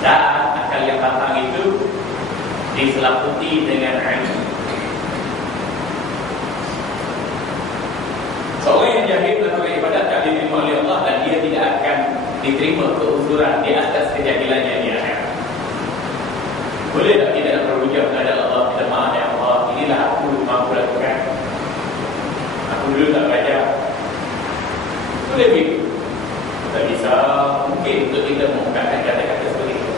Dan akal yang matang itu diselaputi dengan ilmu. Seorang yang jahil melakukan ibadat tak diterima oleh Allah, dan dia tidak akan diterima keuzuran di atas kejahilannya di akhirat. Boleh tak kita nak berhujah kepada Allah, kita maaf ya Allah, inilah aku mampu lakukan, aku dulu tak belajar. Boleh begitu? Tak bisa mungkin untuk kita mengungkapkan kata-kata seperti itu,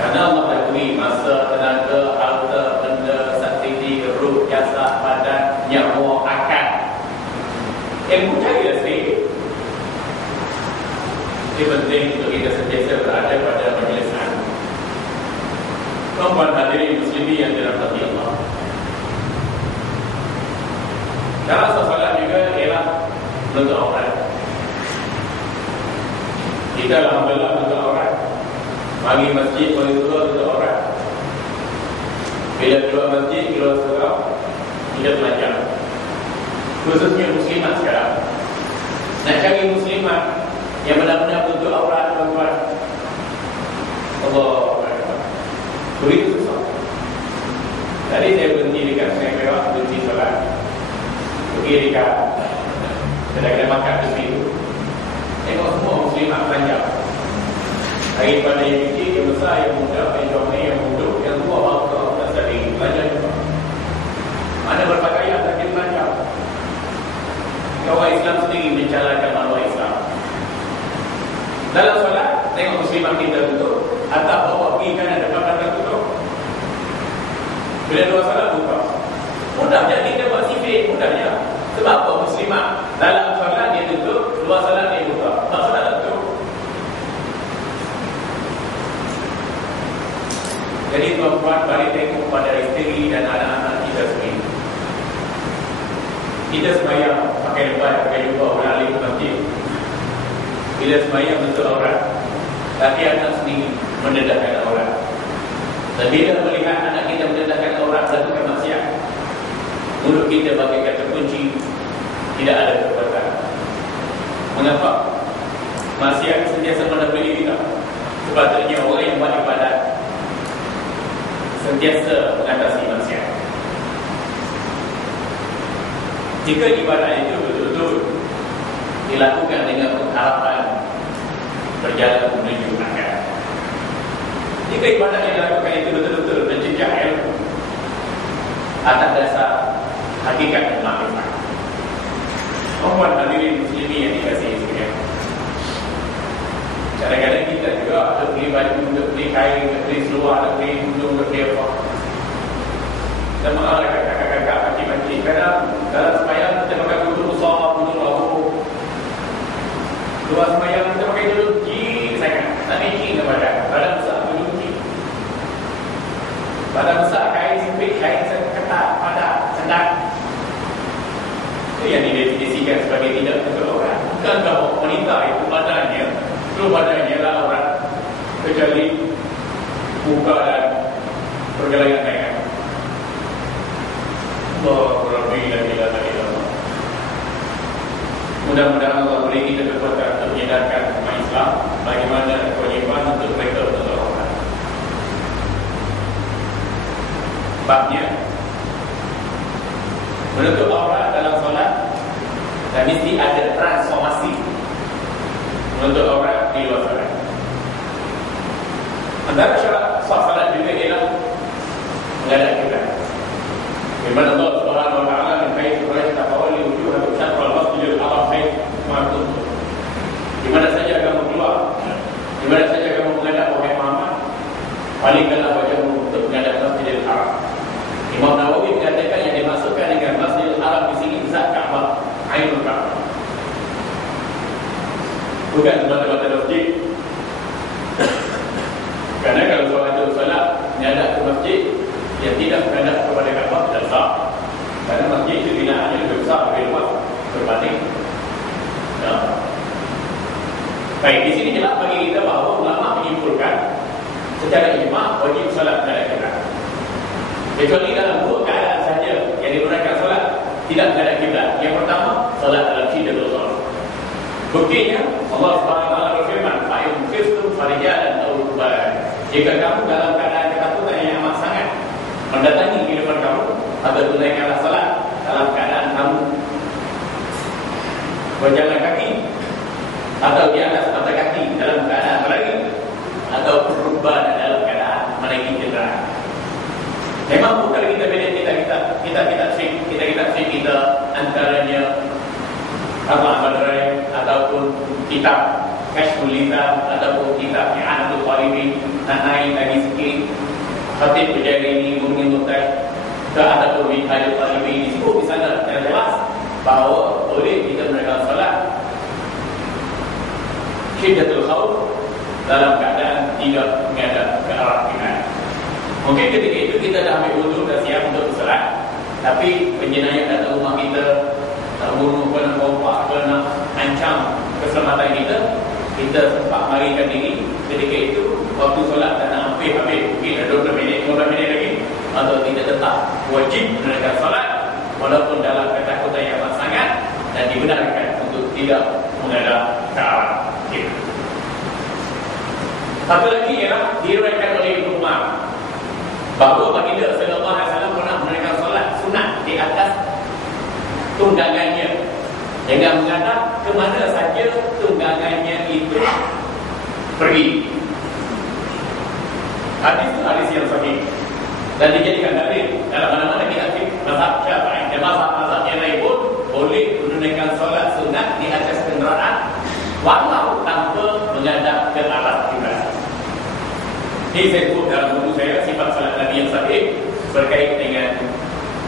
karena Allah dah beri masa, tenaga, harta, benda, sakti, ruh, jasad, badan, nyawa, akal. Ilmu carilah sendiri. Ini penting untuk kita sentiasa berada pada majlis ilmu. Tuan-tuan hadirin muslimin yang dirahmati Allah, cara solat juga ialah menutup aurat. Kita alhamdulillah menutup aurat. Mari masjid, mari keluar tutup aurat. Bila keluar masjid, keluar surau, kita belajar. Khususnya muslimat sekarang. Nak cari muslimat yang benar-benar tutup aurat, tuan-tuan, Allah begitu susah. Tadi saya berhenti dekat Sungai Perak, berhenti solat, pergi dekat kedai-kedai makan di situ. Tengok semua muslimat panjang, daripada yang kecil, yang besar, yang muda, yang jomel, yang muda, yang tua, bangsa, dan sebagainya. Belajar juga. Mana berpakaian sakit belajar. Kawan Islam sendiri mencalakan manusia Islam. Dalam solat, tengok muslimat kita tutup, atas bawah pergi kanan, depan belakang tutup. Bila dua solat buka, mudah je kita buat sifir, mudah je. Sebab apa? Muslimat dalam solat dia tutup, luar solat dia buka. Tak solat tutup. Jadi tuan-tuan, mari tengok pada isteri dan anak-anak kita sendiri. Kita sembahyang pakai lepas, pakai jubah, beralih ke masjid. Bila sembahyang bentuk aurat, laki anak sendiri mendedahkan aurat. Dan bila melihat anak kita mendedahkan aurat, lakukan maksiat, mulut kita bagaikan terkunci, tidak ada kekuatan. Mengapa? Maksiat sentiasa menepeli kita. Sepatutnya orang yang buat ibadat sentiasa mengatasi maksiat. Jika ibadat itu betul-betul dilakukan dengan pengharapan berjalan menuju akhirat. Jika ibadat yang dilakukan itu betul-betul mencegah ilmu atas dasar hakikat dan makrifat. Tuan-tuan hadirin muslimin yang dikasihi sekalian, kadang-kadang kita juga ada beli baju, untuk beli kain, untuk beli seluar, untuk beli tudung, untuk beli apa. Dan mengarah kakak-kakak, pakcik-pakcik, kadang dalam sembahyang kita pakai tudung besar, tudung labu. Luar sembahyang kita pakai tudung kecil sangat, tak matching ke badan. Badan besar tudung kecil, badan besar kain sempit, kain ketat, padat, sendat. Itu yang didefinisikan sebagai tidak tutup aurat. Bukankah wanita itu badannya, seluruh badannya adalah aurat, kecuali muka dan pergelangan tangan. Allah Rabbi la ilaha illallah. Mudah-mudahan Allah beri kita kekuatan untuk menyedarkan umat Islam bagaimana kewajiban untuk mereka menutup aurat. Babnya menutup aurat dalam solat, dan mesti ada transformasi menutup aurat di luar solat. Antara syarat sah solat juga ialah menghadap kiblat. Firman Allah Subhanahu wa taala, "Min haitsu kharajta fawalli wujuhakum syatral masjidil haram haitsu ma kuntum." Di mana saja kamu keluar, di mana saja kamu menghadap wahai Muhammad, palingkanlah wajahmu untuk menghadap Masjidil Haram. Imam Nawawi mengatakan yang dimaksudkan dengan Masjidil Haram di sini zat Ka'bah, Ainul Ka'bah. Bukan tempat-tempat masjid. Karena kalau seorang itu salat menghadap ke masjid yang tidak menghadap kepada Ka'bah, tidak sah. Karena masjid itu binaannya lebih besar, lebih luas berbanding. Ya. Baik, di sini jelas bagi kita bahawa ulama menyimpulkan secara ijma' wajib salat menghadap kiblat. Kecuali dalam dua keadaan sahaja yang digunakan solat tidak menghadap kiblat. Yang pertama, solat dalam syiddatul shalah. Buktinya Allah Subhanahu wa taala berfirman, "Fa in khiftum farijalan aw rukbanan." Jika kamu dalam keadaan ketakutan yang amat sangat mendatangi kehidupan kamu, atau tunaikanlah salat dalam keadaan kamu berjalan kaki atau di atas mata kaki dalam keadaan berlari, atau berubah dalam keadaan menaiki kenderaan. Memang bukan kita kita antaranya Al-Quran ataupun kitab Kashful Lisan ataupun kitab I'anatul Talibin, nak naik lagi sikit Khatib Al-Jarini, Murni Muqtad ataupun Minhajul Talibin. Disebut di sana secara jelas bahawa boleh kita menegakkan salat syiddatul khawf dalam keadaan tidak menghadap ke arah kiblat. Mungkin ketika itu kita dah ambil wudu, dah siap untuk bersolat, tapi penjenayah datang rumah kita, nak bunuh ke, nak kompak ke, nak ancam keselamatan kita, kita sempat marikan diri. Ketika itu waktu solat dah nak habis, mungkin ada 20 minit, 15 minit lagi, atau kita tetap wajib menegakkan solat walaupun dalam ketakutan yang amat sangat, dan dibenarkan untuk tidak menghadap ke arah kiblat. Satu lagi ialah diriwayatkan oleh Ibnu Umar bahawa baginda sallallahu alaihi wasallam pernah menunaikan solat sunat di atas tunggangannya dengan menghadap ke mana saja tunggangannya itu pergi. Hadis itu hadis yang sahih dan dijadikan dalil dalam mana-mana kita mazhab Syafi'i dan mazhab yang lain pun boleh menunaikan solat sunat di atas kenderaan walau tanpa menghadap ke arah kiblat. Ini saya sebut dalam buku saya sifat salat Nabi yang sahih berkait dengan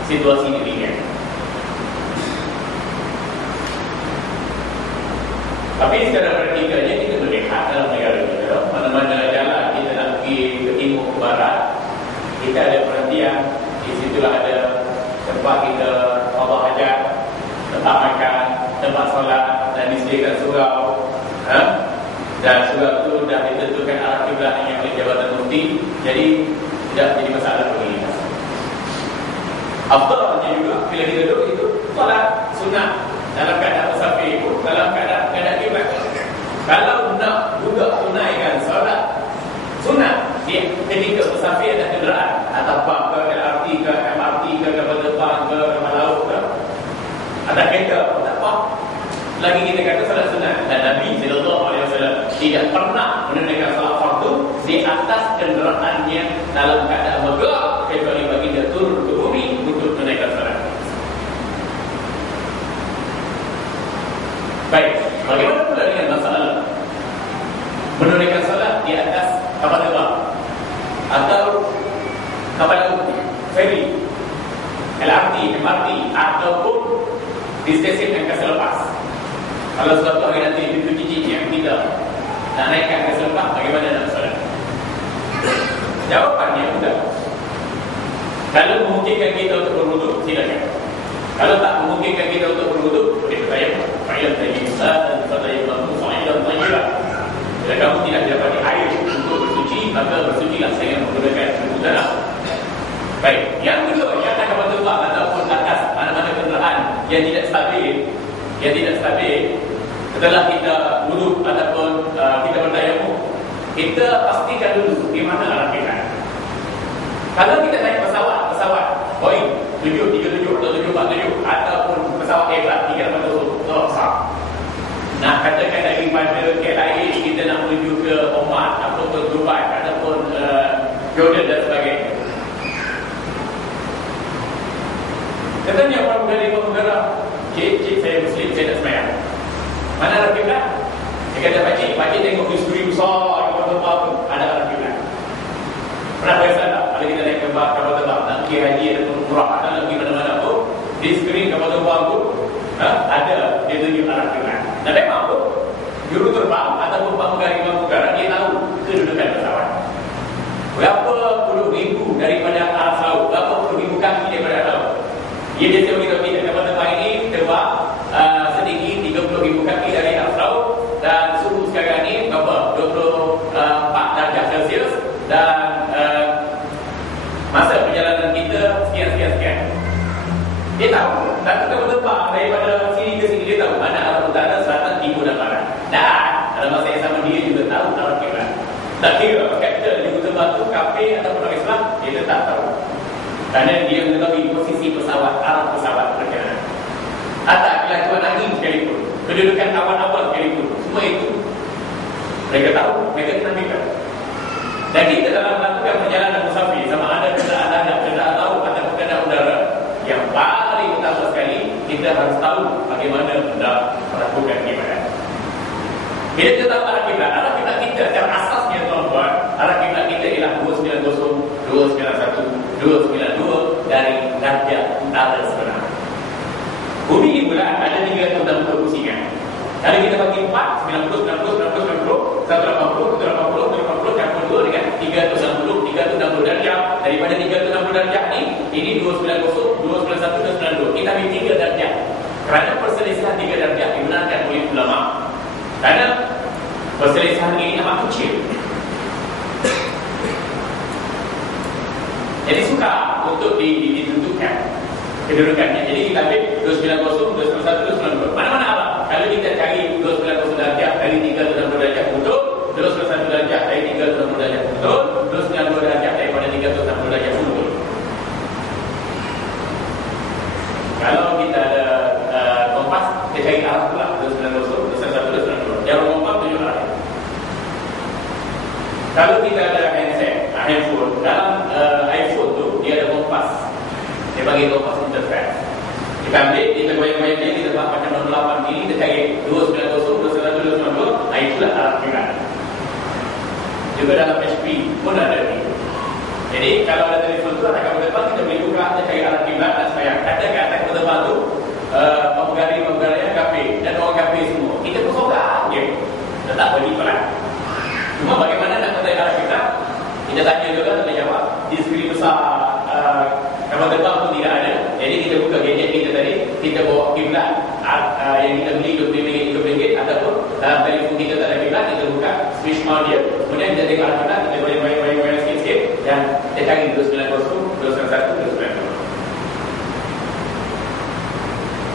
situasi demikian. Tapi secara praktikalnya kita melihat dalam negara kita, mana-mana jalan kita nak pergi ke timur ke barat, kita ada perhentian. Di situlah ada tempat kita qada hajat, tempat makan, tempat solat, dan disediakan surau. Dan surau itu dah ditentukan arah kiblat hanya oleh Jabatan Mufti, jadi tidak jadi masalah bagi kita. Afdalnya juga bila kita duduk itu solat sunat dalam keadaan musafir pun dalam keadaan kiblat. Kalau nak juga tunaikan solat sunat ketika musafir ada kenderaan atau bak ke LRT ke MRT ke kapal terbang ke kapal laut ke ada kereta, tak apa. Lagi kita kata salat sunat, dan Nabi sallallahu alaihi wasallam tidak pernah menunaikan salat fardu di atas kenderaannya dalam keadaan megah kecuali baginda turun ke bumi untuk menunaikan salat. Baik, bagaimana pula dengan masalah menunaikan salat di atas kapal terbang atau kapal laut, feri, LRT, MRT ataupun di stesen angkasa lepas? Kalau suatu hari nanti itu cici yang kita nak naikkan ke selepas, bagaimana nak solat? Jawapannya mudah. Kalau memungkinkan kita untuk berwuduk, silakan. Kalau tak memungkinkan kita untuk berwuduk, boleh bertayamum. Fa'ilal tayyibah dan fatayammamu sa'idan thayyiban. Bila kamu tidak dapati air untuk bersuci, maka bersucilah dengan menggunakan air tanah. Baik, yang kedua, yang akan kapal terbang ataupun atas mana-mana kenderaan yang tidak stabil, setelah kita wuduk ataupun kita bertayamum, kita pastikan dulu di mana arah kiblat. Kalau kita naik pesawat Boeing 737 atau 747 ataupun pesawat Airbus 380 besar, nak katakan daripada KLIA kita nak menuju ke Oman ataupun Dubai ataupun Jordan dan sebagainya, katanya orang dari penggerak, cik saya Muslim, saya nak sembahyang. Mana arah kiblat? Dia kata pakcik tengok history besar kapal terbang tu, ada arah kiblat. Pernah perasan tak? Kalau kita naik kapal terbang, nak pergi haji ataupun umrah, atau nak pergi mana-mana pun, di skrin kapal terbang tu ada dia tunjuk arah kiblat. Dan memang tu juru terbang ataupun pramugari dia tahu kedudukan pesawat. Berapa puluh ribu daripada aras laut, berapa puluh ribu kaki daripada laut. Ia dia beritahu kita kapal terbang ini terbang setinggi 30,000 kaki dari atas laut, dan suhu sekarang ni berapa? 24 darjah Celsius, dan masa perjalanan kita sekian. Dia tahu, dan kita terbang daripada sini ke sini, dia tahu mana arah utara, selatan, timur dan barat. Dan dalam masa yang sama dia juga tahu arah kiblat. Tak kira kapten juga terbang tu kafir ataupun orang Islam, kita tak tahu. Kerana dia mengetahui posisi pesawat, arah pesawat perjalanan. Atau kelajuan angin sekalipun, kedudukan awan-awan sekalipun, semua itu mereka tahu, mereka menafikan. Dan kita dalam melakukan perjalanan musafir, sama ada kenderaan darat, kenderaan laut atau kenderaan udara, yang paling utama sekali, kita harus tahu bagaimana hendak melakukan ibadat. Bila kita tahu arah kiblat kita secara asasnya tuan-tuan, arah kiblat kita ialah 290, 291, 292 dari darjah utara sebenarnya. Bumi di bulan ada 360 pusingan. Kalau kita bagi 4, 90, 90, 90, 90, 180, 180, 180 campur 2 dengan 360, 360 darjah. Daripada 360 darjah ini 290, 291, 292. Kita ambil 3 darjah. Kerana perselisihan 3 darjah dibenarkan oleh ulama. Kerana perselisihan ini amat kecil. Jadi suka untuk ditentukan kedudukannya. Jadi kita ambil 290, 291, 292. Mana-mana arah. Kalau kita cari 290 darjah dari 360 darjah betul, 291 darjah dari 360 darjah betul, 292 darjah daripada 360 darjah betul. Kalau kita ada kompas, kita cari arah pula 290, 291, 292. Yang kompas tunjuk arah. Kalau kita ada handphone, dalam iPhone tu dia ada kompas. Dia bagi kompas interface. Kita ambil, kita goyang-goyang dia, kita buat macam 68 ini, kita cari 290, 291, 292, itulah arah kiblat. Juga dalam HP pun ada ni. Jadi kalau ada telefon tu, atas kapal terbang, kita boleh buka, kita cari arah kiblat dan sembahyang. Katakan atas kapal terbang tu, pemegari-pemegari yang kafir dan orang kafir semua. Kita pun sorang je. Tetap bagi pelan. Cuma bagaimana nak kata arah kiblat? Kita tanya juga, kita jawab. Di skrin besar kapal terbang pun tidak ada. Jadi kita buka gadget kita tadi, kita bawa kiblat yang kita beli RM20, RM30 ataupun dalam telefon kita tak ada kiblat, kita buka switch mount dia. Kemudian kita tengok arah kiblat, kita goyang sikit-sikit dan kita cari 290, 291, 292.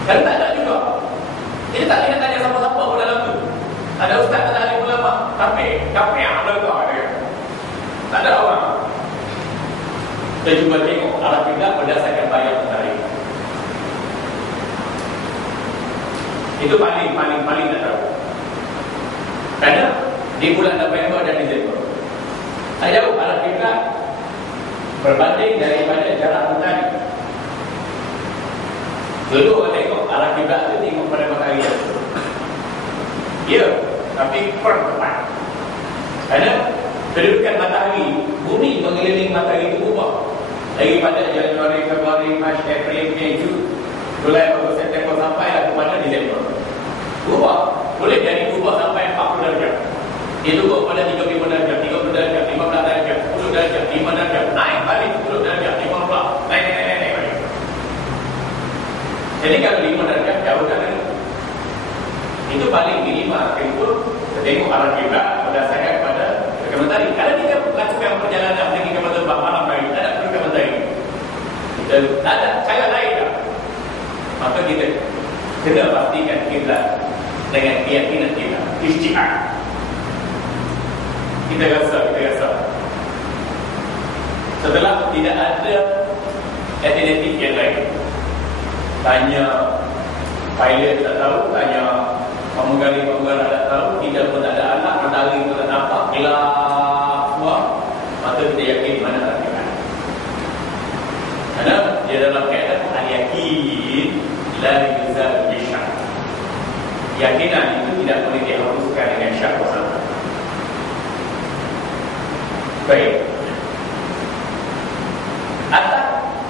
Kalau tak ada juga, kita tak kena tanya siapa-siapa pun dalam tu. Ada ustaz tak ada ulama, kafir yang belakang dia. Tak ada orang. Kita cuba tengok arah kiblat berdasarkan bayang matahari. Itu paling nak tahu. Kerana di bulan November dan Disember, tak jauh arah kiblat berbanding daripada jarak matahari. Dulu orang tengok arah kiblat tu tengok pada matahari. Ya, tapi kurang tepat. Kerana kedudukan matahari, bumi mengelilingi matahari itu berubah. Daripada Januari, Februari, Mac, April, Mei, Jun, Julai, Ogos, September sampailah kepada Disember. Berubah. Boleh jadi berubah sampai 40 darjah. Dia berubah pada 35 darjah, 30 darjah, 15 darjah, 10 darjah, 5 darjah, naik balik 10 darjah, 15, naik balik. Jadi kalau 5 darjah jauh dah naik. Itu paling minimal. Kita tengok arah kiblat berdasarkan kepada matahari. Kalau kita lakukan perjalanan pergi ke tempat malam hari, tak ada pergi ke matahari, kita tak ada cara lain dah. Maka kita kena pastikan kiblat dengan keyakinan kita, ijtihad. Kita rasa. Setelah tidak ada alternatif yang lain, tanya pilot tak tahu, tanya pemegari tak tahu, kita pun tak ada alat, matahari pun tak nampak, gelap semua, maka kita yakin mana arah kiblat. Kerana dia dalam keadaan al-yakin la yuzal bi-syak. Keyakinan itu tidak boleh dihapuskan dengan syak bersama. Baik. Atas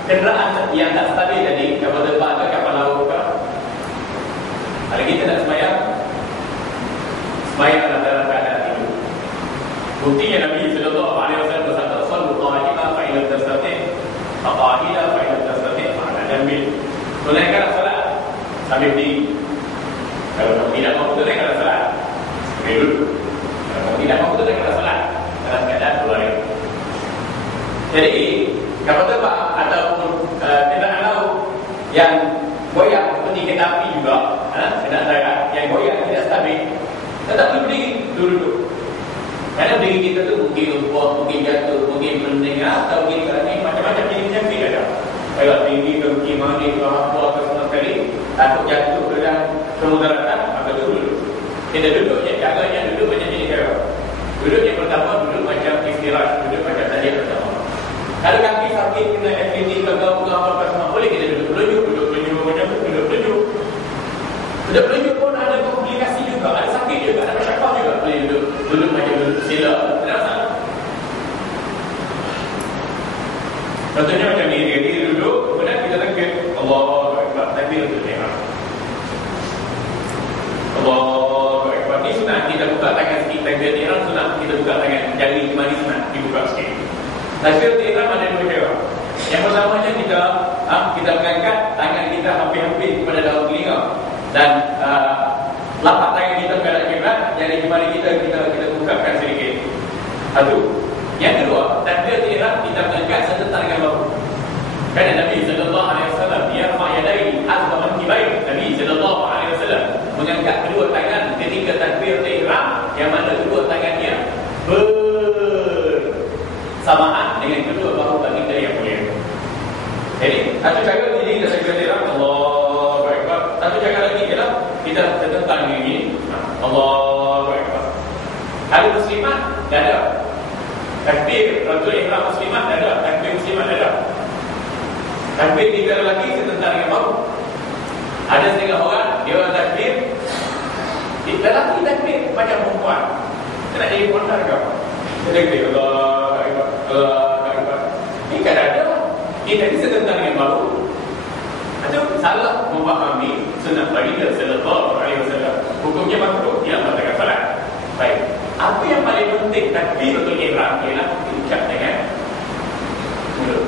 kenderaan yang tak stabil tadi, kapal terbang ke kapal laut ke, kalau kita nak sembahyang dalam keadaan itu. Buktinya Nabi sallallahu alaihi wasallam bersabda, "Sallu qa'ila fa in lam tastati' fa qa'ila fa in lam tastati' fa 'ala jambi." Tunaikan salat sambil berdiri. Kalau tidak mampu tunaikan salat, duduk. Kalau tidak mampu tunaikan salat dalam keadaan berbaring. Jadi kapal terbang ataupun kenderaan laut yang goyang seperti kereta api juga, kenderaan darat yang goyang tidak stabil, tetap berdiri, duduk. Karena diri kita tu mungkin lupa, mungkin jatuh, mungkin mendengar, atau mungkin ni macam-macam jenis penyakit ada. Kalau tinggi ke mungkin mana ke apa ke semua sekali, takut jatuh ke dalam kemudaratan, maka duduk. Kita duduk, jaganya duduk macam jenis cara. Duduk yang pertama, duduk macam istirahat, duduk macam tahiyat pertama. Kalau kaki sakit, kena aktiviti ke apa semua, boleh kita duduk pelunjuk, macam tu, duduk pelunjuk. Duduk pelunjuk pun ada komplikasi juga, ada sakit juga, ada masyarakat juga. Boleh duduk macam duduk sila, tidak masalah. Contohnya macam ni, dia duduk, kemudian kita takbir Allahu Akbar, takbir untuk ihram. Allahu Akbar. Ni sunat kita buka tangan sikit, takbir ihram sunat kita buka tangan, jari jemari sunat dibuka sikit. Takbir ihram ada dua cara. Yang pertamanya kita mengangkat tangan kita hampir-hampir kepada daun telinga dan lapak tangan kita menghadap kiblat, jari jemari kita bukakan sedikit. Satu. Yang kedua, takbir ihram kita mengangkat serta tangan bahu. Kerana Nabi sallallahu alaihi wasallam yarfa yadayhi azza mankibain. Nabi sallallahu alaihi wasallam mengangkat kedua tangan ketika takbir ihram, yang mana kedua tangannya bersamaan dengan kedua bahu kita yang mulia. Jadi, satu cara ini kita takbir ihram Allahu Akbar. Satu cara lagi ialah kita tertentang ini Allahu Akbar. Ada muslimat dan ada takbir Rasul ihram muslimat ada, takbir muslimat ada. Takbir tiga lelaki setentang dengan baru. Ada setengah orang dia orang takbir, lelaki takbir macam perempuan. Kita nak jadi perempuan ke apa? Kita takbir Allahu Akbar, Allahu Akbar. Ini kan ada. Ini tadi setentang dengan baru. Itu salah memahami sunnah baginda sallallahu alaihi wasallam. Hukumnya makruh, dia mengatakan salat. Baik. Apa yang paling penting takbiratul ihram ialah diucap dengan mulut.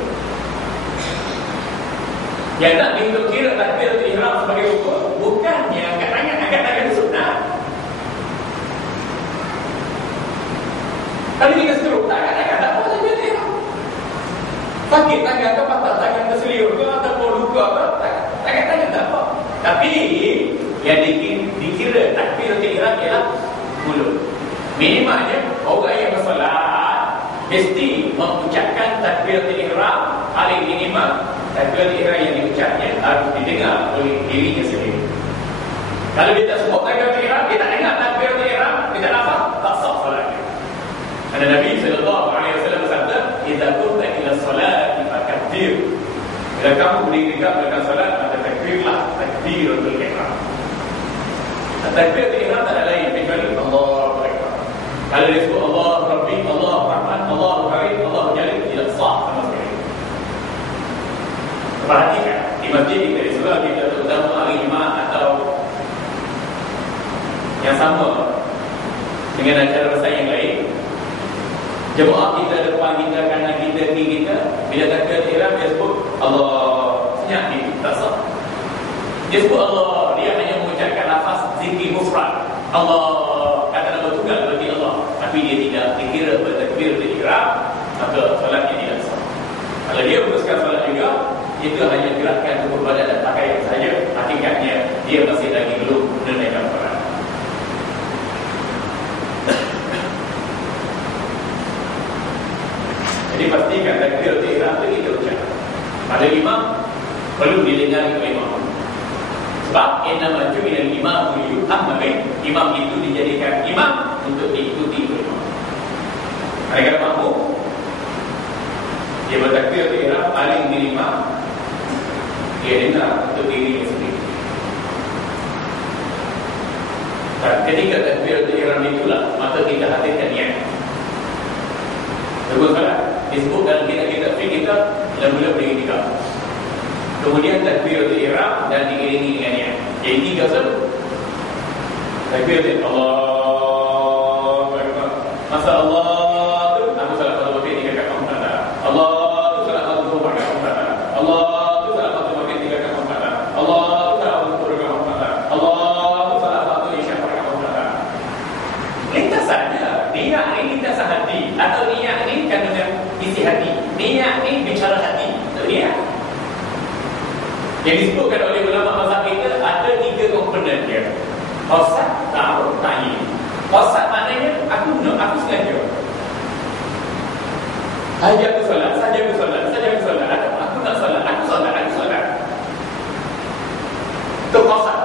Yang nak dikira takbiratul ihram sebagai rukun bukannya angkat tangan itu sunnah. Kalau kita seteruk tak angkat tangan, tak apa takbiratul ihram. Sakit tangan ke patah tangan terseliur ke ataupun luka apa, angkat tangan tak apa. Tapi yang dikira takbiratul ihram ialah mulut. Minimalnya orang yang bersolat mesti mengucapkan takbiratul ihram paling minimal. Takbiratul ihram yang diucapnya harus didengar oleh dirinya sendiri. Kalau dia tak sebut takbiratul ihram, dia tak dengar takbiratul ihram, dia tak lafaz, tak sah solatnya. Karena Nabi sallallahu alaihi wasallam bersabda, "Idza qumta ila sholati fakabbir." Bila kamu berdiri tegak melakukan solat, maka takbirlah takbiratul ihram. Takbiratul ihram tak ada lain kecuali Allahu Akbar. Kalau dia sebut Allah Rabbi, Allah Rahman, Allah Karim, Allah Jalil, tidak sah sama sekali. Perhatikan, di masjid kita di surau kita terutama hari Jumaat atau yang sama dengan acara besar yang lain, jemaah kita depan kita, kanan kita, kiri kita, bila takbir ihram dia sebut Allah, senyap itu tak sah. Dia sebut Allah, dia hanya mengucapkan lafaz zikir mufrad Allah, kata nama tunggal bagi Allah, tapi dia tidak dikira bertakbir ihram, maka solatnya tidak sah. Kalau dia teruskan solat juga, itu hanya gerakkan tubuh badan dan pakaian saja, hakikatnya dia masih lagi belum menunaikan solat. Jadi pastikan takbir ihram itu kita ucap. Pada imam perlu didengar oleh imam. Sebab innama ju'ila al-imamu liyutamma bih. Imam itu dijadikan imam untuk diikuti oleh imam. Mereka makmum dia bertakbir ihram paling minimal dia dengar untuk dirinya sendiri. Dan ketika takbir ihram itulah maka kita hadirkan niat. Terus disebut dalam kitab-kitab fiqh kita mula-mula beri tiga. Kemudian takbiratul ihram dan diiringi dengan niat. Jadi tiga satu. Takbiratul Allahu Akbar. Masa Allah tu aku salah satu bagian tiga kali empat. Allah tu salah satu bagian empat. Allah tu salah satu bagian tiga kali empat. Allah tu salah satu bagian empat. Allah tu salah satu isyak bagian empat. Lintasannya niat ini lintasan hati atau niat ini kandungan isi hati. Niat ini bicara hati. Itu niat. Yang disebutkan oleh ulama mazhab kita ada tiga komponen dia. Qasad, ta'aruf, ta'yin. Qasad makna Maknanya aku sengaja. Saja aku solat. Aku nak solat. Itu qasad.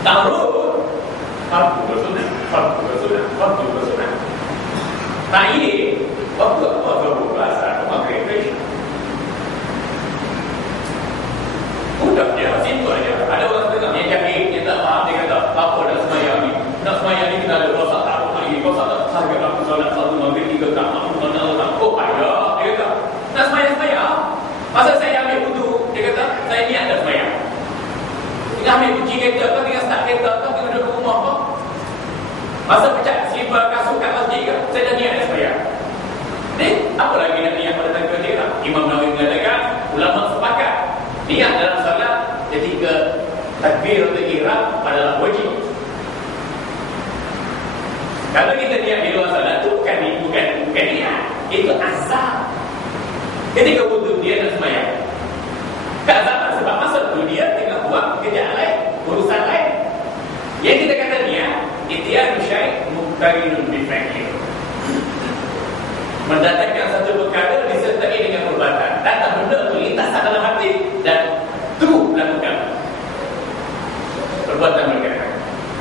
Taruh fardu bersunat. Tayyib waktu apa zuhur asar maghrib isya. Udah dia simple aja. Ada orang tengah yang jahil, yang tak faham, dia kata apa nak sembahyang ni? Nak sembahyang ni kena ada rosak taruh hari ni. Rosak tak sah kata aku solat satu maghrib 3 tak aku kena orang. Oh payah, dia kata. Nak sembahyang. Masa saya ambil wudu, dia kata saya niat nak sembahyang. Kita ambil kunci kereta ke, kita start kereta ke, kita duduk rumah ke. Masa pecah slipper kasut kat masjid ke, saya dah niat nak sembahyang. Ni, apa lagi nak niat pada takbir ihram? Imam Nawawi mengatakan, ulama sepakat niat dalam solat ketika takbiratul ihram adalah wajib. Kalau kita niat di luar solat tu bukan niat, itu azam. Ketika wudu dia nak sembahyang. Keazaman sebab masa tu dia tengah buat pekerjaan lain, urusan lain. Yang kita kata niat, ihtiyar syai' muqtarinun bi fi'li. Mendatangkan satu perkara disertai dengan perbuatan. Datang benda tu lintas dalam hati dan terus melakukan perbuatan mereka.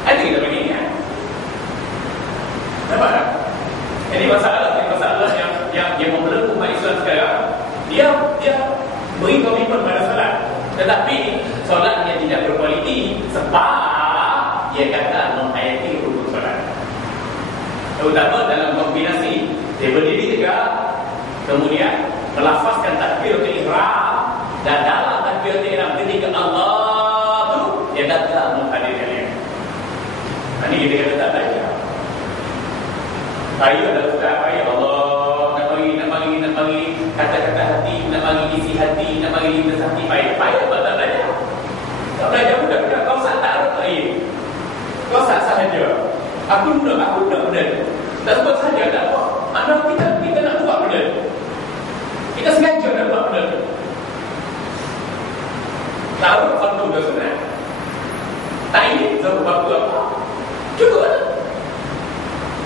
Ada kita bagi niat. Nampak tak? Ini masalah yang membelenggu umat Islam sekarang. Dia beri komitmen pada solat, tetapi solatnya tidak berkualiti sebab dia kata menghayati rukun solat. Terutama dalam kombinasi dia berdiri tegak, kemudian melafazkan takbiratul ihram, dan dalam takbiratul ihram ketika Allah tu dia datang menghadirkan dia. Ini kita kata tak belajar. Saya adalah ustaz saya, Allah nak bagi kata-kata hati, nak bagi isi hati, nak bagi lintas hati. Baik apa tak belajar? Tak belajar budak-budak. Kau sah tak arut air. Kau sah sahaja. Aku nak benda tu. Tak sebut sahaja tak apa. Maknanya kita nak buat benda tu. Kita sengaja nak buat benda tu. Taruh fardu ke sunat. Tayyib zuhur waktu apa? Cukup lah.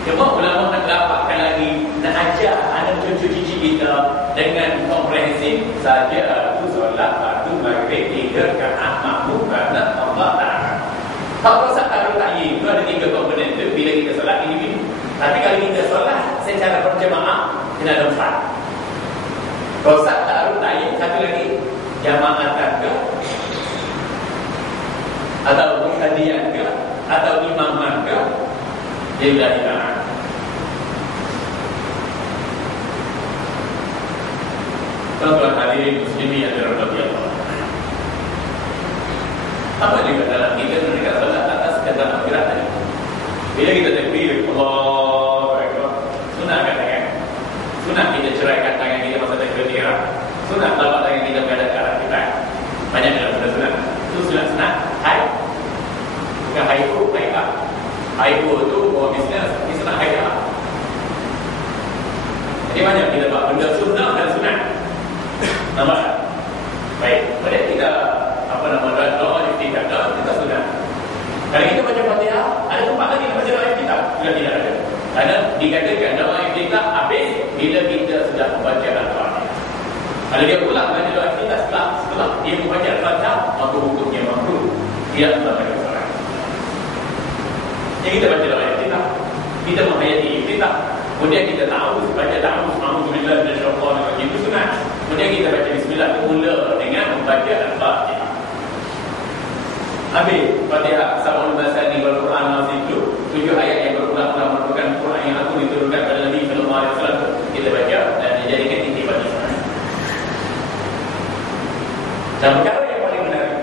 Cuma ulama nak dapatkan lagi, nak ajar anak cucu cici kita dengan komprehensif saja. Itu solat fardu maghrib 3 rakaat makmum kerana Allah Ta'ala. Kalau rosak taruh tayyib itu ada 3 komponen tu bila kita solat individu. Tapi kalau kita solat secara berjemaah, kena ada 4. Rosak taruh tayyib, satu lagi jamaatan ke, atau muhtadiyan ke, atau imaman ke, lillahi ta'ala. Tuan-tuan hadirin muslimin yang dirahmati Allah. Apa juga dalam kita menegak solat atas kata akhirat tadi. Bila kita takbir Allahu Akbar, sunatkan tangan. Sunat kita ceraikan tangan kita masa takbir ihram. Sunat telapak tangan kita menghadap ke arah kiblat. Banyak dalam sunat. Itu sunat hai. Bukan haiku, haika. Haiku itu misalnya sunat haika. Jadi banyak kita buat benda sunat dan sunat. Nampak tak? Baik, kemudian kita doa iftitah. Doa kita sudah. Kalau kita baca Fatihah, ada tempat lagi nak baca doa iftitah? Sudah tidak ada. Karena dikatakan doa iftitah habis bila kita sudah membaca Al-Fatihah. Kalau dia ulang baca doa iftitah setelah dia membaca Al-Fatihah, maka hukumnya makruh. Dia telah baca solat. Jadi kita baca doa iftitah, kita menghayati iftitah. Kemudian kita tahu baca ta'awuz ma'udzubillah minasyaitanir rajim itu sunat. Kemudian kita baca bismillah mula dengan membaca Al-Fatihah. Habis Fatihah sab'ul masani wal Quran nazim itu 7 ayat yang berulang-ulang merupakan Quran yang aku diturunkan pada Nabi sallallahu alaihi wasallam. Kita baca dan dijadikan inti bagi solat. Dan perkara yang paling menarik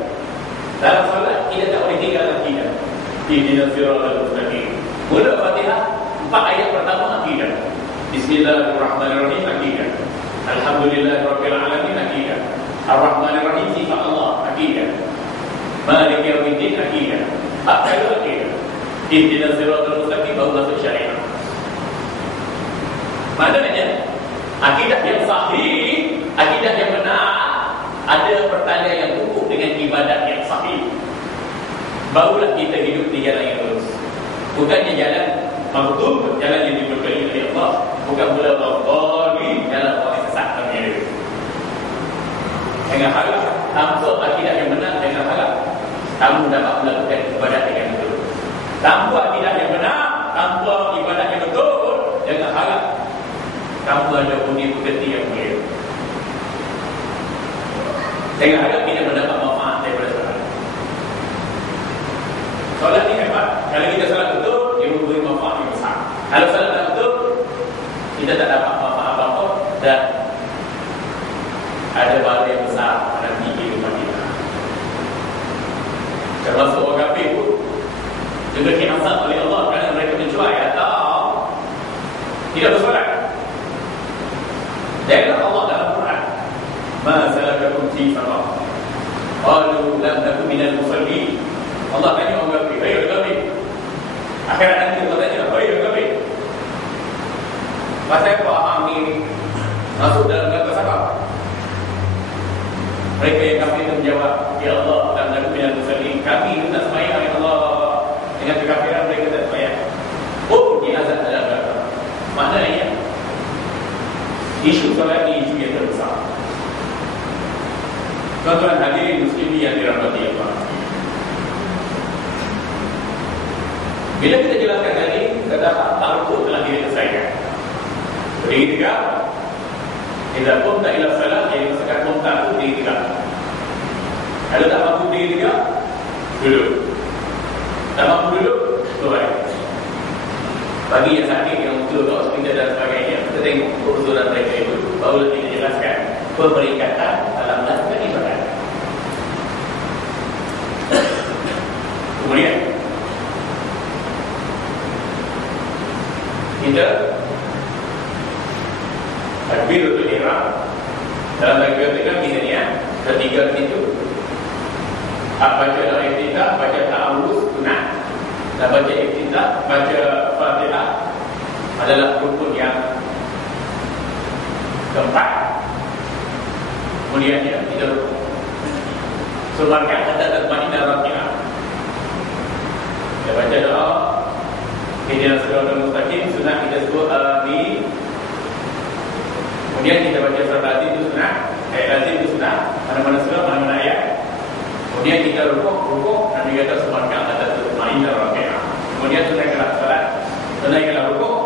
dalam solat, kita tak boleh tinggal akidah. Ihdinas siratal mustaqim. Mula Fatihah 4 ayat pertama akidah. Bismillahirrahmanirrahim akidah. Alhamdulillahirabbil alamin akidah. Ar-Rahmanir-Rahim sifat Allah akidah. Malik yaumiddin akidah. Apa itu akidah? Ihdinas siratal mustaqim baru masuk syariah. Maknanya akidah yang sahih, akidah yang benar, ada pertanda yang kukuh dengan ibadat yang sahih. Barulah kita hidup di jalan yang lurus. Bukannya jalan maghdub, jalan yang diberkahi oleh Allah, bukan pula dhalin, jalan orang yang sesat dan menyeret. Jangan harap tanpa akidah yang benar, jangan harap kamu dapat melakukan ibadat yang betul. Tanpa akidah yang benar, tanpa ibadat yang betul, jangan harap kamu ada pundi pekerti yang mulia. Jangan harap kita mendapat manfaat daripada solat. Solat ni hebat. Kalau kita solat betul, dia memberi manfaat yang besar. Kalau solat tak betul, kita tak dapat manfaat apa-apa dan ada bala yang besar nanti di rumah kita. Termasuk orang kafir pun juga diazab oleh Allah kerana mereka mencuai atau tidak bersolat. Janganlah Allah dalam Quran, ma salakakum fi saqar, qalu lam nakum minal musallin. Allah tanya orang kafir, hai orang kafir, akhirat nanti Allah tanya, hai orang kafir, pasal apa hang ni masuk dalam neraka saqar? Mereka yang kafir itu menjawab, ya Allah, lam nakum minal musallin, kami itu tak sembahyang ya Allah. Dengan kekafiran mereka tak sembahyang. Oh, dia azab dalam neraka. Maknanya isu solat ini isu yang terbesar. Tuan-tuan hadirin muslimin yang dirahmati Allah. Bila kita jelaskan tadi, terdapat tarukut telah diselesaikan. Berdiri tegak. Idza qumta ila salat, yang maksudkan qumta itu berdiri tegak. Kalau tak mampu berdiri tegak, duduk. Tak mampu duduk, keluar. Bagi yang sakit, yang betul hospital dan sebagainya, kita tengok urusan mereka itu, barulah kita jelaskan peringkatan dalam melakukan ibadat. Kemudian kita takbiratul ihram. Dalam takbiratul ihram misalnya ketiga itu baca doa iftitah, baca ta'awuz sunat, dan baca iftitah, baca Fatihah adalah rukun yang keempat. Kemudian kita sumarkan hatta tatma'inna raki'ah. Kita baca doa ihdinas siratal mustaqim, sunat kita sebut amin. Kemudian kita baca surah Al-Azim itu sunat, ayat Al-Azim itu sunat, mana-mana surah, mana-mana ayat. Kemudian kita rukuk, Nabi kata sumarkan hatta tatma'inna raki'ah. Kemudian tunaikanlah salat, tunaikanlah rukuk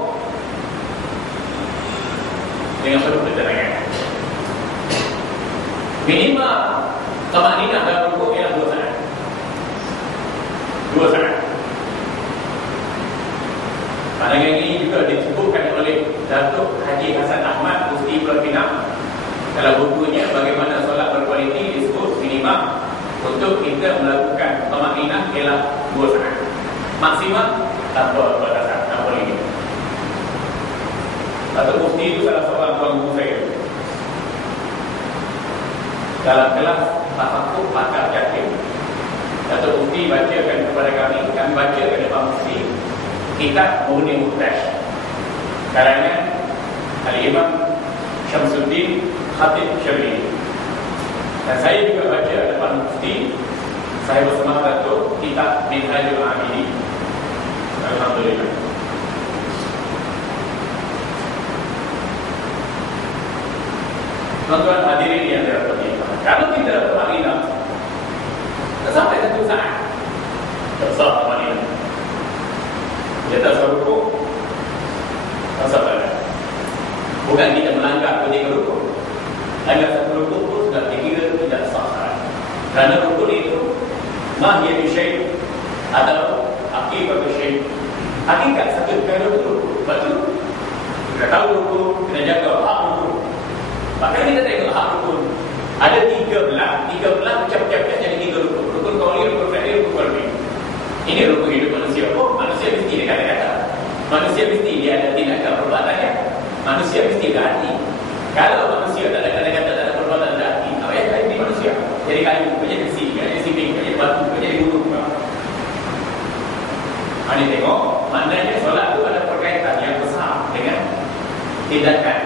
dengan penuh ketenangan. Minimal tamakninah dalam rukuk ialah 2 saat. 2 saat. Pandangan ini juga disebutkan oleh Datuk Haji Hasan Ahmad Mufti Pulau Pinang. Kalau bukunya bagaimana solat berkualiti disebut minimal untuk kita melakukan tamakninah ialah 2 saat. Maksimal tanpa batasan, tanpa limit. Datuk Mufti itu salah seorang tuan guru saya. Dalam kelas tafakuh pakar yakin, Datuk Mufti bacakan kepada kami baca kepada Pak Mufti kitab Mughni Muhtaj karangan Al-Imam Syamsuddin Khatib Syabiri. Dan saya juga baca depan Mufti, saya bersama Datuk kitab Minhajul Abidin. Alhamdulillah. Tuan-tuan hadirin yang dirahmati Allah, kalau kita tamakninah tak sampai 1 saat, tak sah tamakninah. Kita tak sah rukuk, tak sah badan. Bukan kita melanggar ketika rukuk. Langgar 1 rukuk pun sudah dikira tidak sah salat. Kerana rukuk itu mahiyatu syai' atau akibatu syai'. Hakikat satu perkara itu rukuk. Sebab itu kita tahu rukuk, kita jaga hak rukuk. Maka kita tengok hak rukun. Ada 13 pecah-pecah jadi 3 rukun. Rukun qauli, rukun fi'li, rukun qalbi. Ini rukun hidup manusia. Oh, manusia mesti dia kata-kata. Manusia mesti dia ada tindakan perbuatannya. Manusia mesti ada hati. Kalau manusia tak ada kata-kata, tak ada perbuatan, tak ada hati, apa yang jadi manusia? Jadi kayu, jadi besi, jadi siping, jadi batu, jadi gunung. Ini tengok, maknanya solat itu ada perkaitan yang besar dengan tindakan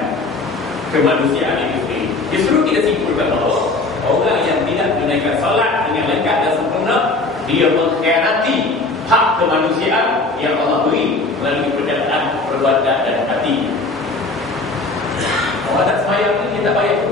kemanusiaan itu sendiri. Justru kita simpulkan bahawa orang yang tidak menunaikan salat dengan lengkap dan sempurna, dia mengkhianati hak kemanusiaan yang Allah beri melalui perkataan, perbuatan dan hati. Orang tak semayang ni kita tak payah